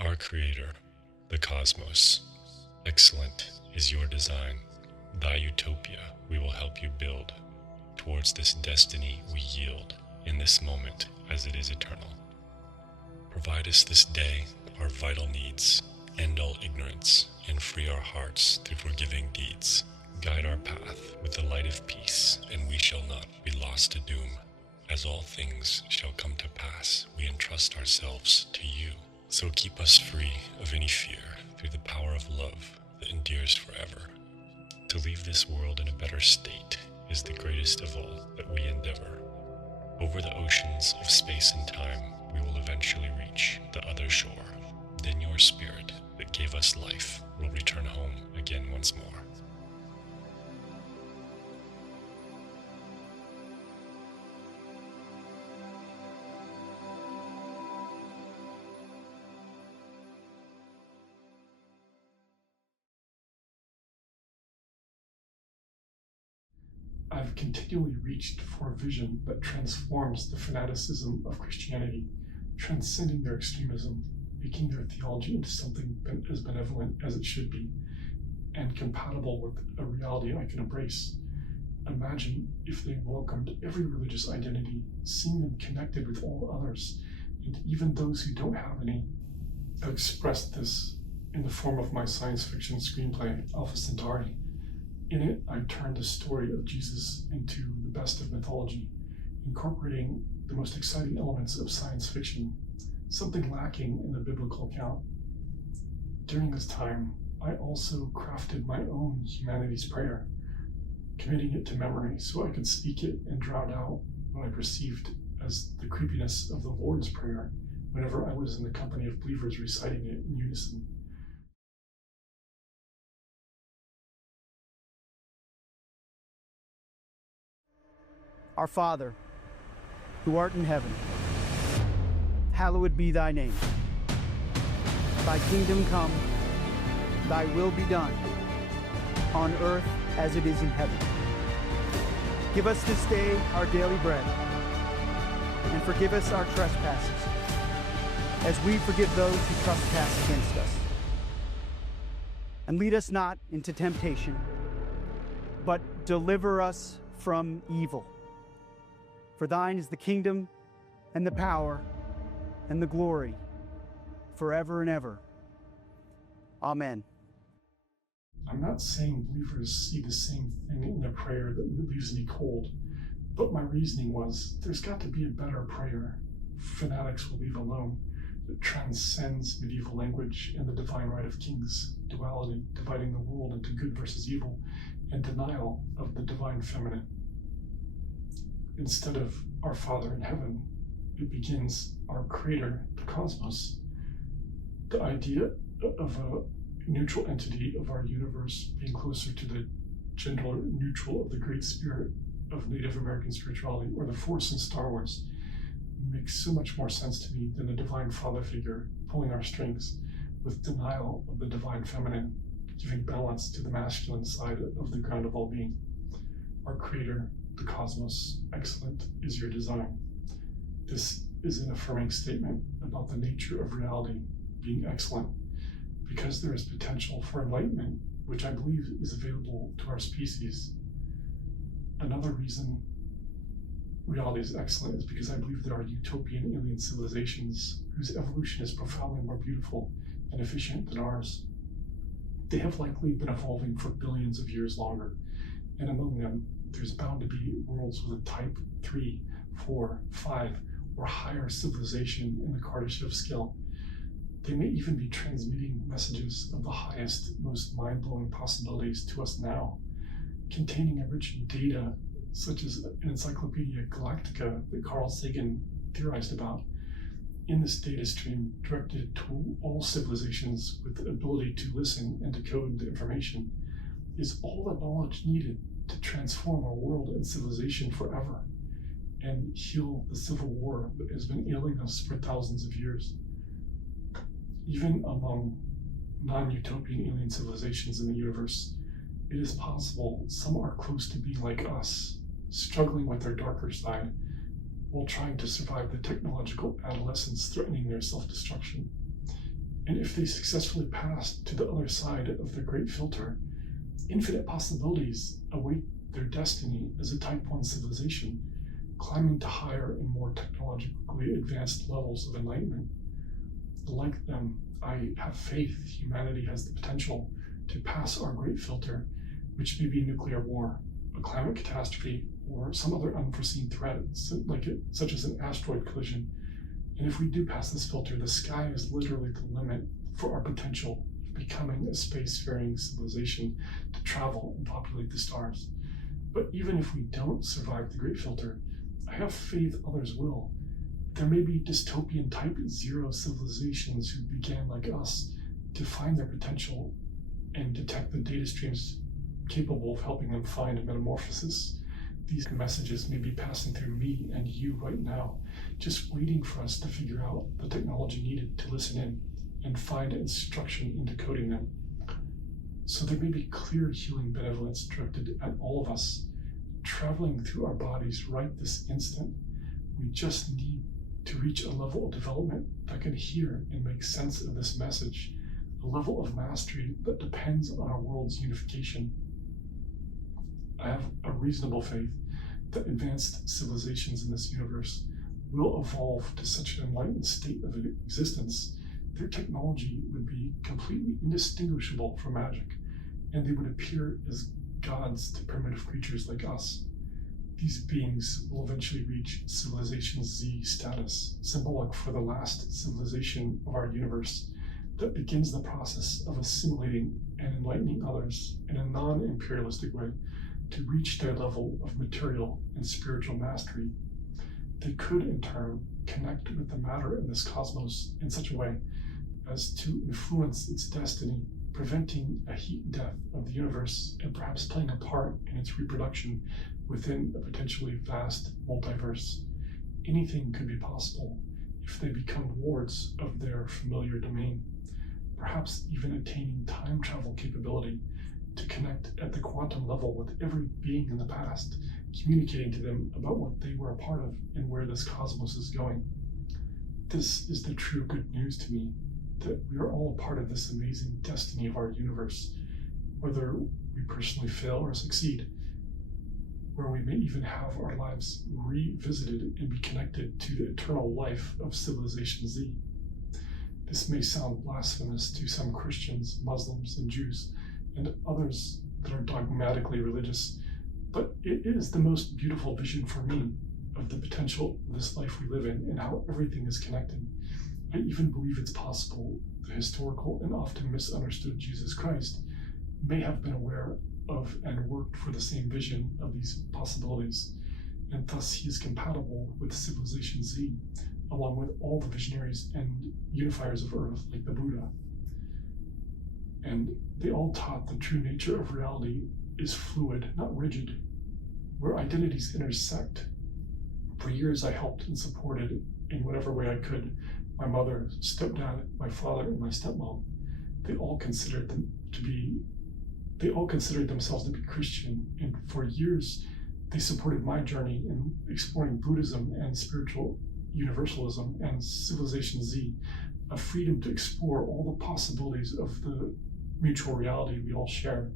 Our Creator, the cosmos, excellent is your design. Thy utopia we will help you build. Towards this destiny we yield, in this moment as it is eternal. Provide us this day our vital needs, end all ignorance, and free our hearts through forgiving deeds. Guide our path with the light of peace, and we shall not be lost to doom. As all things shall come to pass, we entrust ourselves to you. So keep us free of any fear through the power of love that endures forever. To leave this world in a better state is the greatest of all that we endeavor. Over the oceans of space and time, we will eventually reach the other shore. Then your spirit that gave us life will return home again once more. I've continually reached for a vision that transforms the fanaticism of Christianity, transcending their extremism, making their theology into something as benevolent as it should be, and compatible with a reality I can embrace. Imagine if they welcomed every religious identity, seeing them connected with all others, and even those who don't have any. I've expressed this in the form of my science fiction screenplay, Alpha Centauri. In it, I turned the story of Jesus into the best of mythology, incorporating the most exciting elements of science fiction, something lacking in the biblical account. During this time, I also crafted my own humanities prayer, committing it to memory so I could speak it and drown out what I perceived as the creepiness of the Lord's Prayer whenever I was in the company of believers reciting it in unison. Our Father, who art in heaven, hallowed be thy name. Thy kingdom come, thy will be done, on earth as it is in heaven. Give us this day our daily bread, and forgive us our trespasses, as we forgive those who trespass against us. And lead us not into temptation, but deliver us from evil. For thine is the kingdom, and the power, and the glory, forever and ever. Amen. I'm not saying believers see the same thing in their prayer that leaves me cold, but my reasoning was there's got to be a better prayer fanatics will leave alone that transcends medieval language and the divine right of kings, duality, dividing the world into good versus evil, and denial of the divine feminine. Instead of our Father in heaven, it begins our Creator, the cosmos. The idea of a neutral entity of our universe being closer to the gender neutral of the Great Spirit of Native American spirituality or the Force in Star Wars makes so much more sense to me than a divine father figure pulling our strings with denial of the divine feminine, giving balance to the masculine side of the ground of all being. Our Creator, the cosmos, excellent is your design. This is an affirming statement about the nature of reality being excellent, because there is potential for enlightenment, which I believe is available to our species. Another reason reality is excellent is because I believe there are utopian alien civilizations whose evolution is profoundly more beautiful and efficient than ours. They have likely been evolving for billions of years longer, and among them, there's bound to be worlds with a type 3, 4, 5, or higher civilization in the Kardashev scale. They may even be transmitting messages of the highest, most mind-blowing possibilities to us now, containing enriched data such as an Encyclopedia Galactica that Carl Sagan theorized about. In this data stream directed to all civilizations with the ability to listen and decode the information is all the knowledge needed to transform our world and civilization forever and heal the civil war that has been ailing us for thousands of years. Even among non-utopian alien civilizations in the universe, it is possible some are close to being like us, struggling with their darker side while trying to survive the technological adolescence threatening their self-destruction. And if they successfully pass to the other side of the great filter, infinite possibilities await their destiny as a Type 1 civilization, climbing to higher and more technologically advanced levels of enlightenment. Like them, I have faith humanity has the potential to pass our great filter, which may be nuclear war, a climate catastrophe, or some other unforeseen threat, such as an asteroid collision. And if we do pass this filter, the sky is literally the limit for our potential of becoming a spacefaring civilization to travel and populate the stars. But even if we don't survive the great filter, I have faith others will. There may be dystopian Type 0 civilizations who began like us to find their potential and detect the data streams capable of helping them find a metamorphosis. These messages may be passing through me and you right now, just waiting for us to figure out the technology needed to listen in and find instruction in decoding them. So there may be clear healing benevolence directed at all of us, traveling through our bodies right this instant. We just need to reach a level of development that can hear and make sense of this message, a level of mastery that depends on our world's unification. I have a reasonable faith that advanced civilizations in this universe will evolve to such an enlightened state of existence, their technology would be completely indistinguishable from magic, and they would appear as gods to primitive creatures like us. These beings will eventually reach Civilization Z status, symbolic for the last civilization of our universe that begins the process of assimilating and enlightening others in a non-imperialistic way to reach their level of material and spiritual mastery. They could, in turn, connect with the matter in this cosmos in such a way as to influence its destiny, preventing a heat death of the universe and perhaps playing a part in its reproduction within a potentially vast multiverse. Anything could be possible if they become wards of their familiar domain, perhaps even attaining time travel capability to connect at the quantum level with every being in the past, communicating to them about what they were a part of and where this cosmos is going. This is the true good news to me, that we are all a part of this amazing destiny of our universe, whether we personally fail or succeed, where we may even have our lives revisited and be connected to the eternal life of Civilization Z. This may sound blasphemous to some Christians, Muslims, and Jews, and others that are dogmatically religious, but it is the most beautiful vision for me of the potential of this life we live in and how everything is connected. I even believe it's possible the historical and often misunderstood Jesus Christ may have been aware of and worked for the same vision of these possibilities, and thus he is compatible with Civilization Z, along with all the visionaries and unifiers of Earth like the Buddha. And they all taught the true nature of reality is fluid, not rigid, where identities intersect. For years I helped and supported in whatever way I could my mother, stepdad, my father, and my stepmom. They all considered themselves to be Christian, and for years they supported my journey in exploring Buddhism and spiritual universalism and Civilization Z, a freedom to explore all the possibilities of the mutual reality we all share.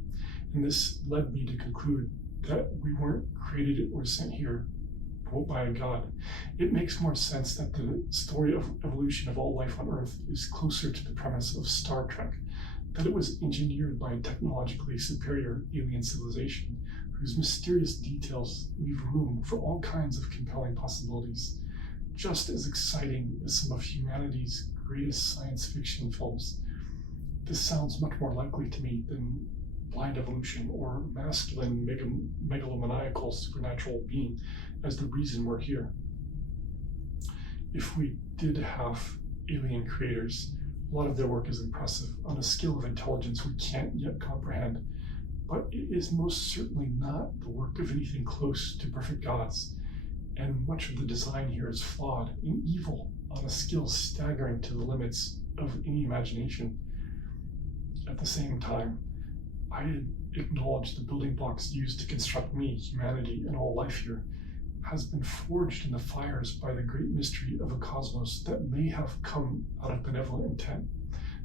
And this led me to conclude that we weren't created or sent here by a god. It makes more sense that the story of evolution of all life on Earth is closer to the premise of Star Trek, that it was engineered by a technologically superior alien civilization whose mysterious details leave room for all kinds of compelling possibilities, just as exciting as some of humanity's greatest science fiction films. This sounds much more likely to me than blind evolution or masculine megalomaniacal supernatural being as the reason we're here. If we did have alien creators, a lot of their work is impressive on a scale of intelligence we can't yet comprehend, but it is most certainly not the work of anything close to perfect gods, and much of the design here is flawed and evil on a scale staggering to the limits of any imagination. At the same time, I acknowledge the building blocks used to construct me, humanity, and all life here has been forged in the fires by the great mystery of a cosmos that may have come out of benevolent intent,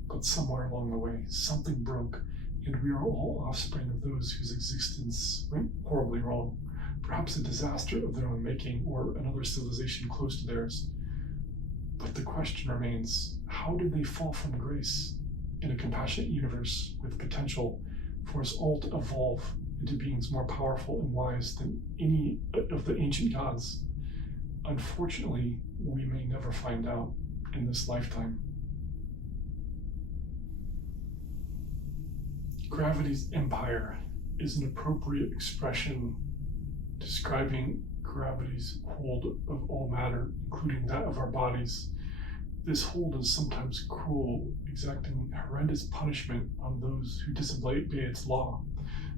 But somewhere along the way, something broke, and we are all offspring of those whose existence went horribly wrong. Perhaps a disaster of their own making, or another civilization close to theirs. But the question remains, how did they fall from grace in a compassionate universe with potential for us all to evolve into beings more powerful and wise than any of the ancient gods? Unfortunately, we may never find out in this lifetime. Gravity's empire is an appropriate expression describing gravity's hold of all matter, including that of our bodies. This hold is sometimes cruel, exacting horrendous punishment on those who disobey its law.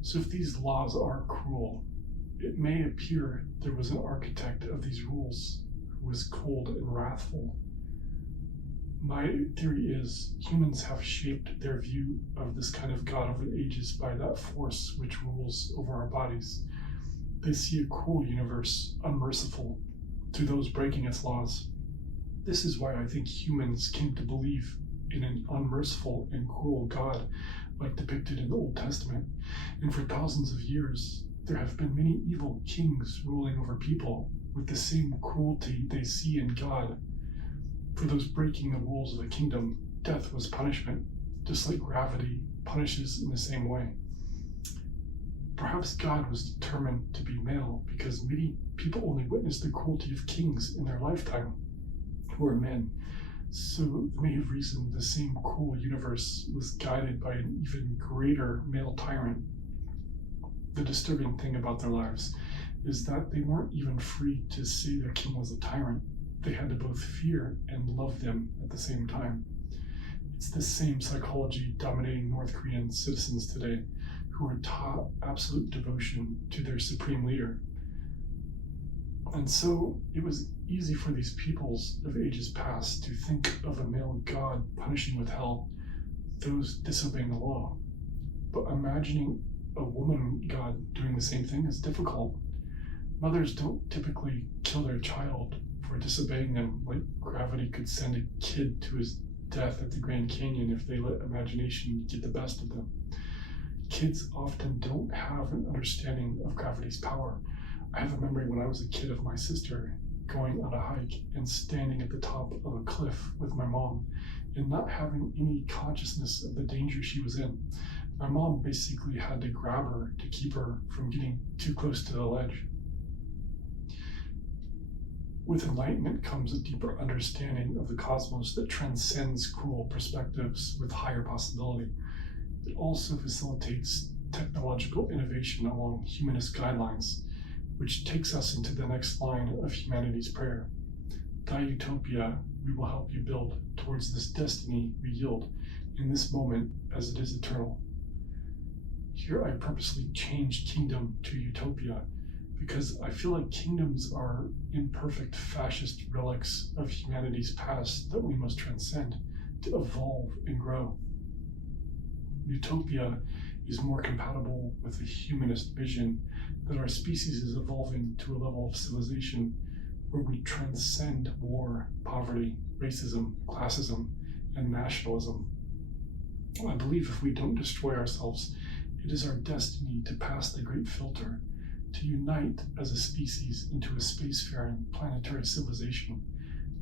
So if these laws are cruel, it may appear there was an architect of these rules who was cold and wrathful. My theory is humans have shaped their view of this kind of God over the ages by that force which rules over our bodies. They see a cruel universe, unmerciful to those breaking its laws. This is why I think humans came to believe in an unmerciful and cruel God, like depicted in the Old Testament. And for thousands of years, there have been many evil kings ruling over people with the same cruelty they see in God. For those breaking the rules of the kingdom, death was punishment, just like gravity punishes in the same way. Perhaps God was determined to be male because many people only witnessed the cruelty of kings in their lifetime, who are men. So they may have reasoned the same cruel universe was guided by an even greater male tyrant. The disturbing thing about their lives is that they weren't even free to say their king was a tyrant. They had to both fear and love them at the same time. It's the same psychology dominating North Korean citizens today, who are taught absolute devotion to their supreme leader. And so it was easy for these peoples of ages past to think of a male god punishing with hell those disobeying the law. But imagining a woman god doing the same thing is difficult. Mothers don't typically kill their child for disobeying them, like gravity could send a kid to his death at the Grand Canyon if they let imagination get the best of them. Kids often don't have an understanding of gravity's power. I have a memory when I was a kid of my sister going on a hike and standing at the top of a cliff with my mom and not having any consciousness of the danger she was in. My mom basically had to grab her to keep her from getting too close to the ledge. With enlightenment comes a deeper understanding of the cosmos that transcends cruel perspectives with higher possibility. It also facilitates technological innovation along humanist guidelines, which takes us into the next line of humanity's prayer. Thy utopia we will help you build towards this destiny we yield in this moment as it is eternal. Here I purposely changed kingdom to utopia because I feel like kingdoms are imperfect fascist relics of humanity's past that we must transcend to evolve and grow. Utopia is more compatible with the humanist vision that our species is evolving to a level of civilization where we transcend war, poverty, racism, classism, and nationalism. I believe if we don't destroy ourselves, it is our destiny to pass the great filter, to unite as a species into a spacefaring planetary civilization,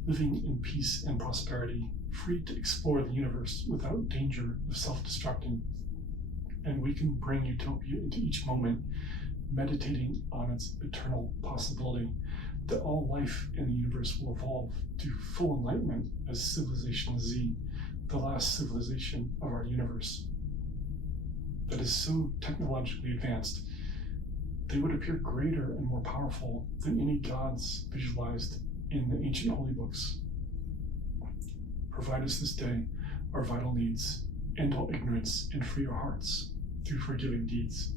living in peace and prosperity, free to explore the universe without danger of self-destructing. And we can bring utopia into each moment, meditating on its eternal possibility that all life in the universe will evolve to full enlightenment as Civilization Z, the last civilization of our universe. That is so technologically advanced, they would appear greater and more powerful than any gods visualized in the ancient holy books. Provide us this day our vital needs, end all ignorance, and free our hearts through forgiving deeds.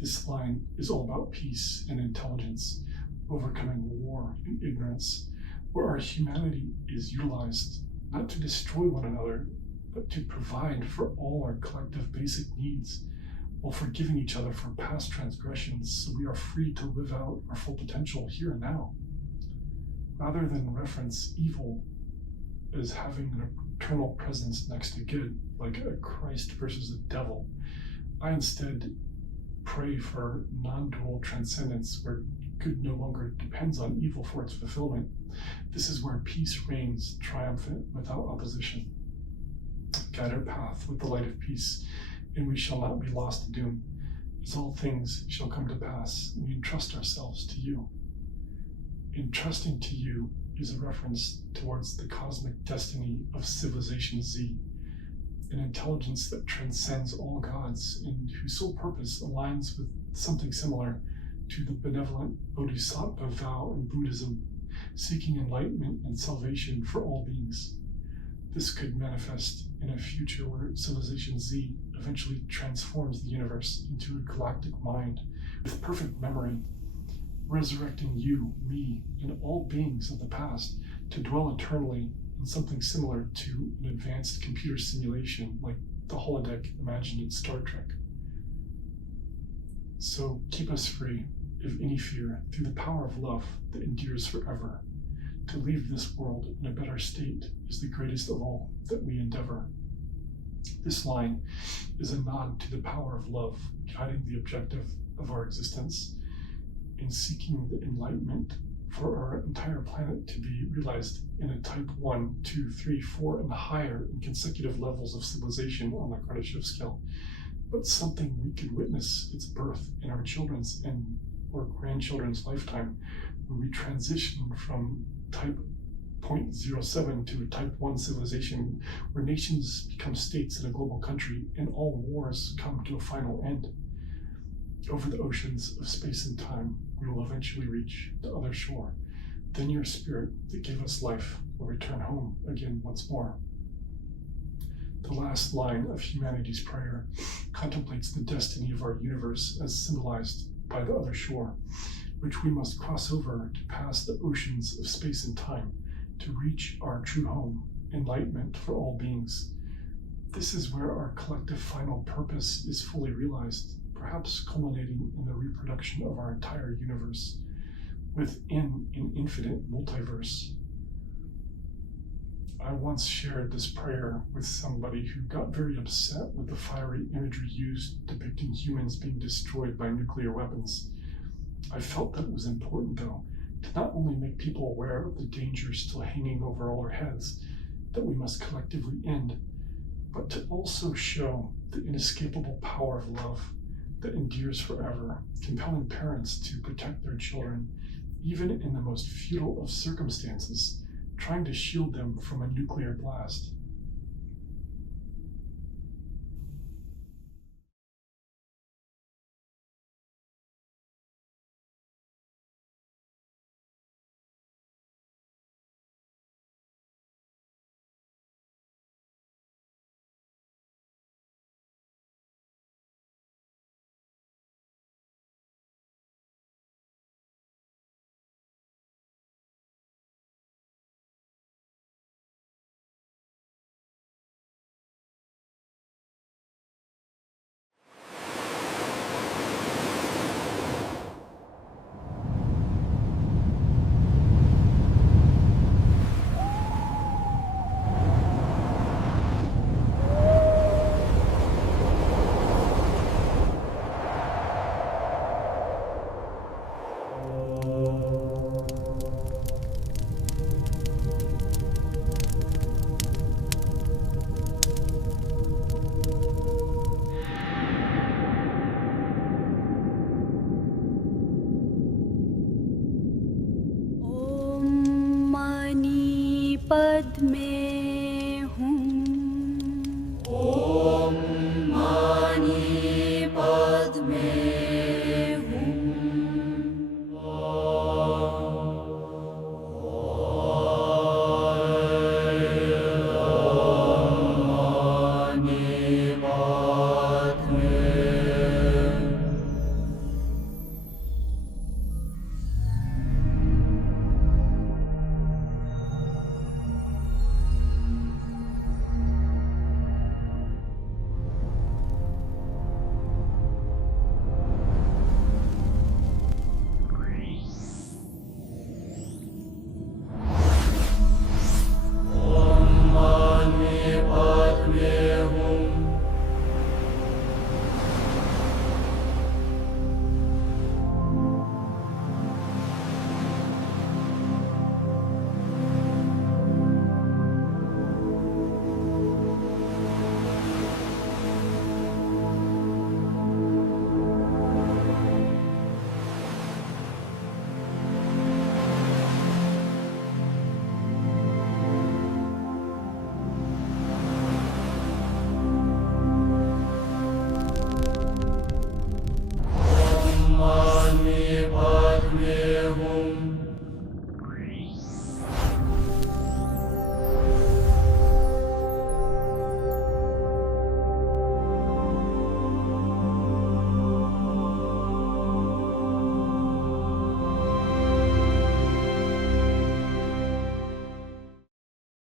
This line is all about peace and intelligence, overcoming war and ignorance, where our humanity is utilized not to destroy one another, but to provide for all our collective basic needs, while forgiving each other for past transgressions so we are free to live out our full potential here and now. Rather than reference evil as having eternal presence next to good, like a Christ versus a devil. I instead pray for non-dual transcendence where good no longer depends on evil for its fulfillment. This is where peace reigns triumphant without opposition. Guide our path with the light of peace, and we shall not be lost to doom. As all things shall come to pass, we entrust ourselves to you. Entrusting to you is a reference towards the cosmic destiny of Civilization Z, an intelligence that transcends all gods and whose sole purpose aligns with something similar to the benevolent Bodhisattva vow in Buddhism, seeking enlightenment and salvation for all beings. This could manifest in a future where Civilization Z eventually transforms the universe into a galactic mind with perfect memory, resurrecting you, me, and all beings of the past to dwell eternally in something similar to an advanced computer simulation like the holodeck imagined in Star Trek. So keep us free of any fear through the power of love that endures forever. To leave this world in a better state is the greatest of all that we endeavor. This line is a nod to the power of love guiding the objective of our existence in seeking the enlightenment for our entire planet to be realized in a type 1, 2, 3, 4, and higher in consecutive levels of civilization on the Kardashev scale, but something we could witness its birth in our children's and or grandchildren's lifetime, when we transition from type 0.07 to a type 1 civilization, where nations become states in a global country and all wars come to a final end. Over the oceans of space and time, we will eventually reach the other shore. Then your spirit that gave us life will return home again once more. The last line of humanity's prayer contemplates the destiny of our universe as symbolized by the other shore, which we must cross over to pass the oceans of space and time to reach our true home, enlightenment for all beings. This is where our collective final purpose is fully realized, perhaps culminating in the reproduction of our entire universe within an infinite multiverse. I once shared this prayer with somebody who got very upset with the fiery imagery used depicting humans being destroyed by nuclear weapons. I felt that it was important, though, to not only make people aware of the dangers still hanging over all our heads that we must collectively end, but to also show the inescapable power of love that endures forever, compelling parents to protect their children, even in the most futile of circumstances, trying to shield them from a nuclear blast.